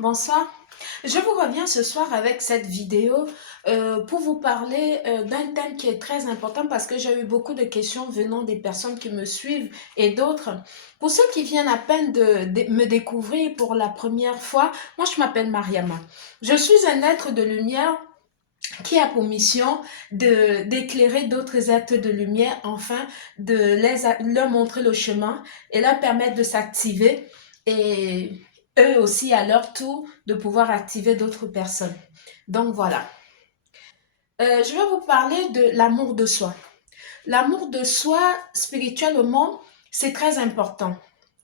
Bonsoir. Je vous reviens ce soir avec cette vidéo pour vous parler d'un thème qui est très important parce que j'ai eu beaucoup de questions venant des personnes qui me suivent et d'autres. Pour ceux qui viennent à peine de me découvrir pour la première fois, moi je m'appelle Mariama. Je suis un être de lumière qui a pour mission d'éclairer d'autres êtres de lumière, enfin leur montrer le chemin et leur permettre de s'activer et eux aussi à leur tour de pouvoir activer d'autres personnes. Donc voilà. Je vais vous parler de l'amour de soi. L'amour de soi spirituellement, c'est très important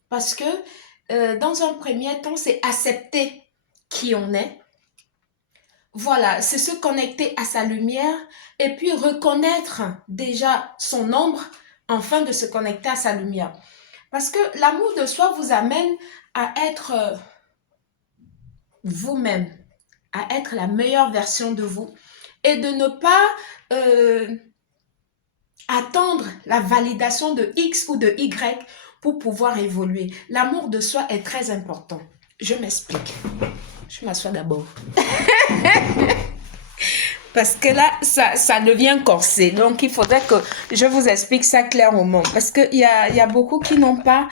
parce que dans un premier temps, c'est accepter qui on est. Voilà, c'est se connecter à sa lumière et puis reconnaître déjà son ombre afin de se connecter à sa lumière. Parce que l'amour de soi vous amène à être vous-même, à être la meilleure version de vous et de ne pas attendre la validation de X ou de Y pour pouvoir évoluer. L'amour de soi est très important. Je m'explique. Je m'assois d'abord. Parce que là, ça devient corsé. Donc, il faudrait que je vous explique ça clairement. Parce qu'il y a beaucoup qui n'ont pas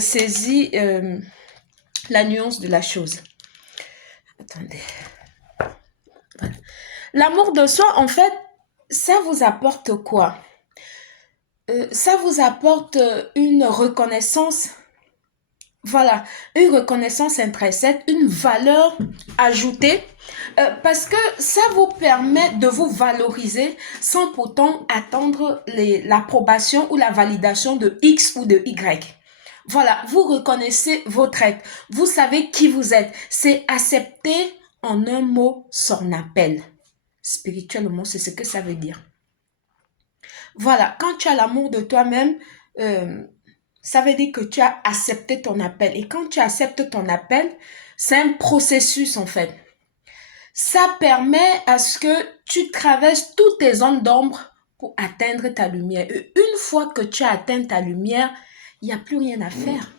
saisi la nuance de la chose. Attendez. Voilà. L'amour de soi, en fait, ça vous apporte quoi? Ça vous apporte une reconnaissance. Voilà, une reconnaissance intrinsèque, une valeur ajoutée, parce que ça vous permet de vous valoriser sans pourtant attendre l'approbation ou la validation de X ou de Y. Voilà, vous reconnaissez votre être, vous savez qui vous êtes. C'est accepter en un mot son appel. Spirituellement, c'est ce que ça veut dire. Voilà, quand tu as l'amour de toi-même, euh, ça veut dire que tu as accepté ton appel. Et quand tu acceptes ton appel, c'est un processus en fait. Ça permet à ce que tu traverses toutes tes zones d'ombre pour atteindre ta lumière. Et une fois que tu as atteint ta lumière, il n'y a plus rien à faire.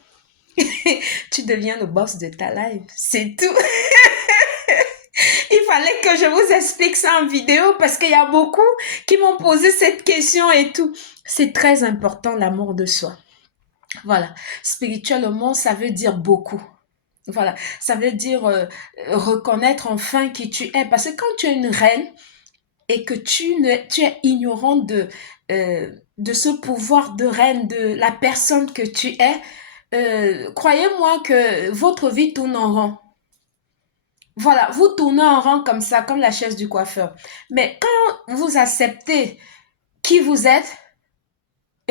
Tu deviens le boss de ta life. C'est tout. Il fallait que je vous explique ça en vidéo parce qu'il y a beaucoup qui m'ont posé cette question et tout. C'est très important l'amour de soi. Voilà, spirituellement, ça veut dire beaucoup. Voilà, ça veut dire reconnaître enfin qui tu es. Parce que quand tu es une reine et que tu es ignorant de ce pouvoir de reine, de la personne que tu es, croyez-moi que votre vie tourne en rond. Voilà, vous tournez en rond comme ça, comme la chaise du coiffeur. Mais quand vous acceptez qui vous êtes,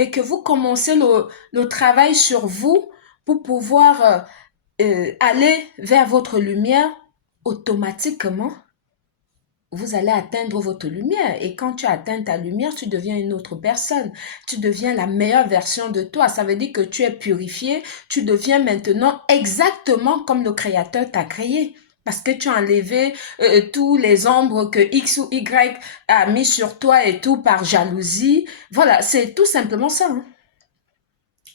et que vous commencez le travail sur vous pour pouvoir aller vers votre lumière, automatiquement, vous allez atteindre votre lumière. Et quand tu atteins ta lumière, tu deviens une autre personne. Tu deviens la meilleure version de toi. Ça veut dire que tu es purifié. Tu deviens maintenant exactement comme le Créateur t'a créé. Parce que tu as enlevé tous les ombres que X ou Y a mis sur toi et tout par jalousie. Voilà, c'est tout simplement ça. Hein.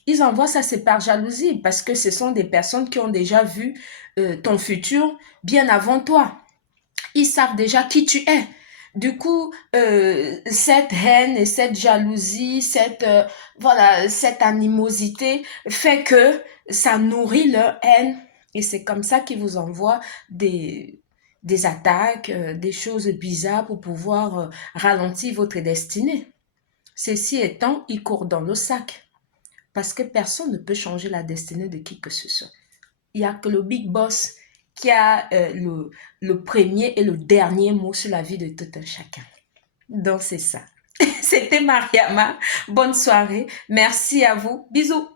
Ils envoient ça, c'est par jalousie, parce que ce sont des personnes qui ont déjà vu ton futur bien avant toi. Ils savent déjà qui tu es. Du coup, cette haine et cette jalousie, cette animosité fait que ça nourrit leur haine. Et c'est comme ça qu'ils vous envoient des attaques, des choses bizarres pour pouvoir ralentir votre destinée. Ceci étant, ils courent dans le sac. Parce que personne ne peut changer la destinée de qui que ce soit. Il n'y a que le big boss qui a le premier et le dernier mot sur la vie de tout un chacun. Donc c'est ça. C'était Mariama. Bonne soirée. Merci à vous. Bisous.